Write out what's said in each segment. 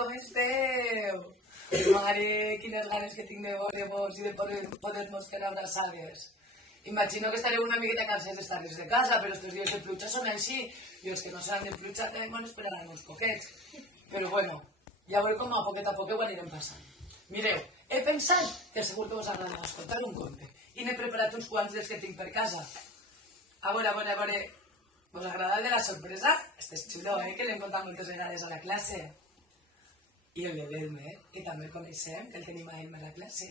com esteu? Mare, quines ganes que tinc de veure-vos i de poder-nos fer abraçades. Imagino que estareu una miqueta cansats d'estar des de casa, però estos dies de pluja són així, i els que no seran de pluja també esperaran uns poquets. Però bueno, ja veureu com a poc ho anirem passant. Mireu, he pensat que segur que vos agrada escoltar un conte, i n'he preparat uns quants dels que tinc per casa. A veure, vos agrada el de la sorpresa? Este és xulo, que l'hem contat moltes vegades a la classe. I el de l'Elmer, que també el coneixem, que el tenim a Elmer a la classe.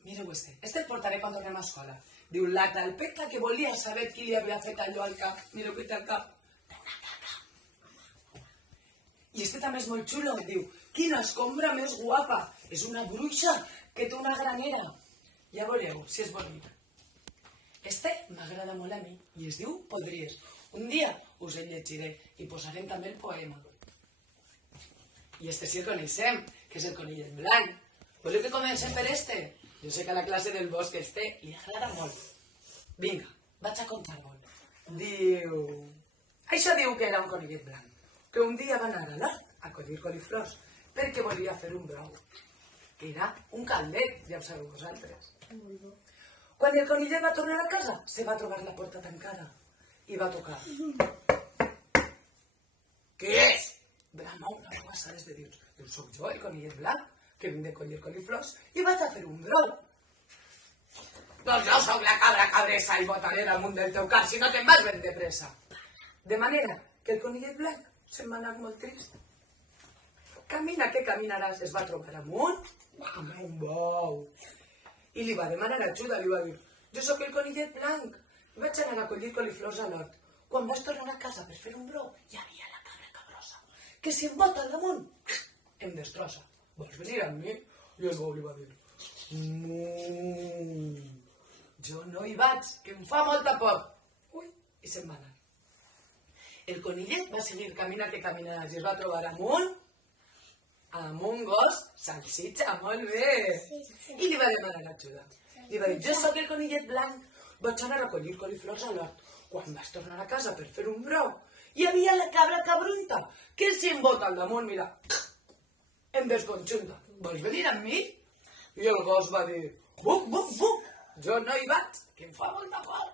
Mireu este el portaré quan tornem a escola. Diu, la talpeta que volia saber qui li havia fet allò al cap. Mireu que té al cap. Una caca. I este també és molt xulo, diu, quina escombra més guapa. És una bruixa que té una granera. Ja veureu si és bonic. Este m'agrada molt a mi i es diu Podries. Un dia us el llegiré i posarem també el poema. I este sí el coneixem, que és el conillet blanc. Voleu que comencem per este? Jo sé que a la classe del bosc este li agrada molt. Vinga, vaig a contar-vos. Diu... Això diu que era un conillet blanc, que un dia va anar a l'hort a collir coliflors perquè volia fer un brou, que era un caldet, ja ho sabeu vosaltres. Quan el conillet va tornar a casa, se va trobar la porta tancada i va tocar. Què és? Brama una guassa des de dins. Diu, soc jo, el conillet blanc, que vinc de collir coliflors i vaig a fer un brou. Doncs jo sóc la cabra cabressa i botaré damunt del teu cap si no te'n vas ben de pressa. De manera que el conillet blanc se'n va anar molt trist. Camina que caminaràs, es va trobar amunt amb un bou. I li va demanar ajuda, li va dir, jo sóc el conillet blanc, vaig anar a collir coliflors a l'hort. Quan vaig tornar a casa per fer un brou, hi havia la cabra cabrosa, que si em bota al damunt, em destrossa. Vols venir amb mi? I el bou li va dir, jo no hi vaig, que em fa molta por. Ui, i se'n va anar. El conillet va seguir caminant que caminaràs i es va trobar amunt amb un gos salsitxa, molt bé. I li va demanar ajuda. Li va dir, jo sóc el conillet blanc, vaig anar a collir coliflors a l'hort. Quan vas tornar a casa per fer un brou, hi havia la cabra cabrunta, que si em bota al damunt, mira, em desconjunta. Vols venir amb mi? I el gos va dir, buc, buc, buc, jo no hi vaig, que em fa molta por.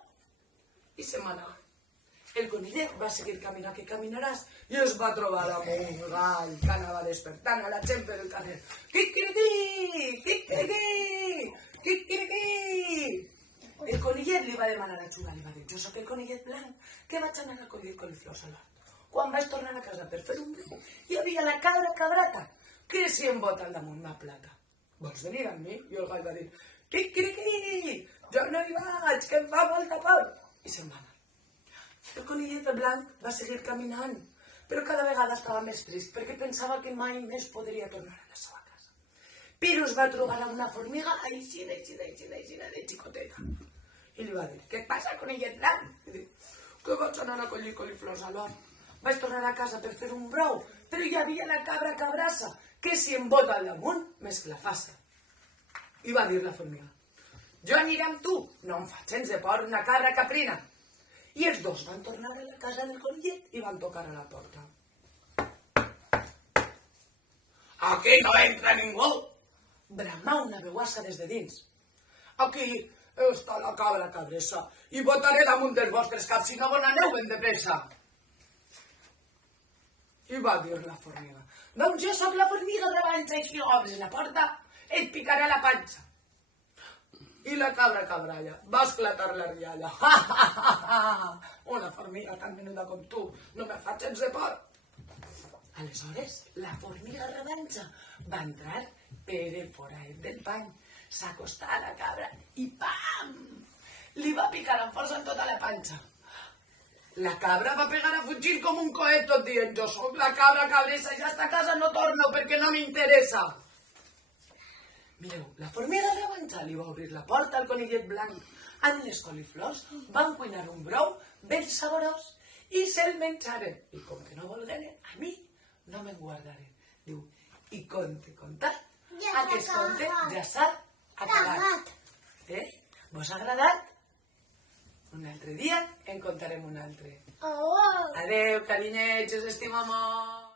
I se'n va anar. El conillet va seguir caminant que caminaràs i es va trobar amb un gall que anava despertant a la gent per el carrer. Quiquiriquí, quiquiriquí, quiquiriquí. El conillet li va demanar ajuda, li va dir, jo sóc el conillet blanc, que vaig anar a collir coliflors a l'hort. Quan vaig tornar a casa per fer un brou, hi havia la cabra cabrata, que si em bota al damunt una plata. Vols venir amb mi? I el gall va dir, quiquiriquí, jo no hi vaig, que em fa molta por. I se'n va anar. El conillet blanc va seguir caminant, però cada vegada estava més trist perquè pensava que mai més podria tornar a la seva casa. Però es va trobar amb una formiga aixina de xicoteta. I li va dir, què et passa, conillet blanc? I diu, que vaig anar a collir coliflors a l'hort. Vaig tornar a casa per fer un brou, però hi havia la cabra cabrassa, que si em bota al damunt, m'esclafassa. I va dir la formiga, jo aniré amb tu, no em faig gens de por una cabra caprina. I els dos van tornar a la casa del conillet i van tocar a la porta. Aquí no entra ningú! Bramà una veuassa des de dins. Aquí està la cabra cabressa i botaré damunt dels vostres caps si no vos n'aneu ben de pressa. I va dir la formiga, doncs jo sóc la formiga revanxa i si obres la porta et picarà la panxa. I la cabra cabralla va esclatar la rialla. Una formiga tan menuda com tu no me fa gens de por. Aleshores, la formiga revanxa va entrar per el forat del pany, s'acostà a la cabra i pam! Li va picar amb força en tota la panxa. La cabra va pegar a fugir com un coet tot dient, jo sóc la cabra cabressa i hasta casa no torno perquè no m'interessa. Mireu, la formiga revanxa li va obrir la porta al conillet blanc. Amb les coliflors van cuinar un brou ben saborós i se'l menjaren. I com que no volgueren, a mi no me'n guardaren. Diu, i contat, aquest conte ja s'ha acabat. Vos ha agradat? Un altre dia en contarem un altre. Adeu, carinyets, us estimo molt.